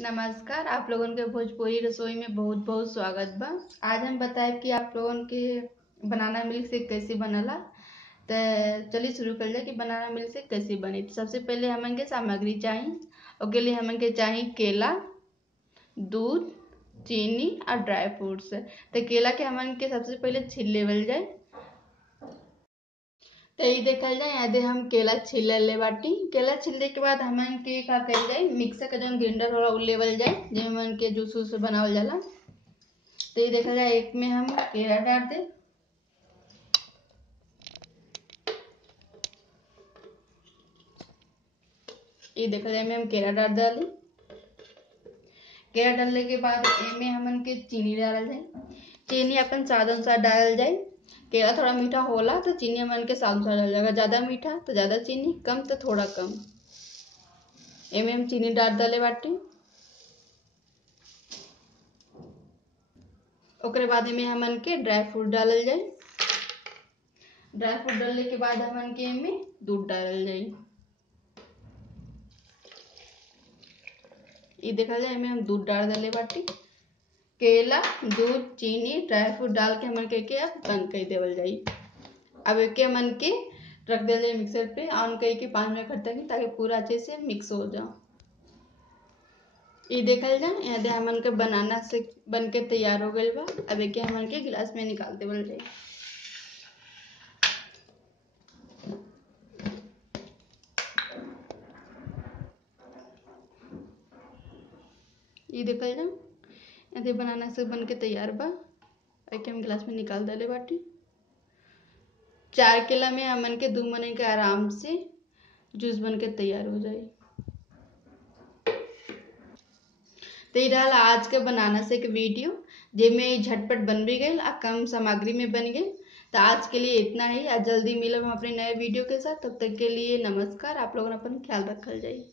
नमस्कार। आप लोगन के भोजपुरी रसोई में बहुत बहुत स्वागत बा। आज हम बताएब कि आप लोगन के बनाना मिल्क शेक कैसे बनला। तो चलिए शुरू कर जाए कि बनाना मिल्क शेक कैसे बनी। तो सबसे पहले हमन के सामग्री चाहिए। उसके लिए हमन के चाहिए केला, दूध, चीनी और ड्राई फ्रूट्स। तो केला के हमन के सबसे पहले छील लेवल जाए। तो ये देखल जाए यदि हम केला छील ले बाटी। केला छीलने के बाद हमन के का कल जाए, मिक्सर का जो ग्राइंडर होला उ लेवल जाए, जेमन के जूस उस बनावल जाला। तो ये देखल जाए एक में हम केला डाल दे। ये देखल जाए में हम केला डाल डाली। केला डालने के बाद इनमें हमन के चीनी डालल जाए। चीनी अपन स्वाद अनुसार डालल जाए। केला थोड़ा मीठा होला तो चीनी हमन के स्वाद अनुसार डाल जाएगा। ज्यादा मीठा तो ज्यादा चीनी, कम तो थोड़ा कम। इनमें हम चीनी डाल डाले बाटी। ओकरे बाद में हमन के ड्राई फ्रूट डालल जाए। ड्राई फ्रूट डालने के बाद हमन के इनमें दूध डालल जाए। ये देखा जाए इनमें हम दूध डाल डाले बाटी। केला, दूध, चीनी, ड्राई फ्रूट डाल के हमन के अब बंद कर देवल जाए। अब एक मन के रख दे जाए मिक्सर पे, ऑन करके 5 मिनट खट तक, ताकि पूरा अच्छे से मिक्स हो जाए। ये देखल जाए यहाँ हमन के बनाना से बन के तैयार हो गई बा। अब एक हमन के गिलास में निकाल देवल जाए। ये देखल जाए यहाँ बनाना से बन के तैयार बा। एक हम गिलास में निकाल दे बाटी। 4 केला में हमन के 2 मिनट के आराम से जूस बन के तैयार हो जाए। तो ये रहा आज के बनाना शेक वीडियो, जिसमें झटपट बन भी गई और कम सामग्री में बन गई। तो आज के लिए इतना ही। आज जल्दी मिलब हम अपने नए वीडियो के साथ। तब तक के लिए नमस्कार। आप लोगों ने अपन ख्याल रखल जाए।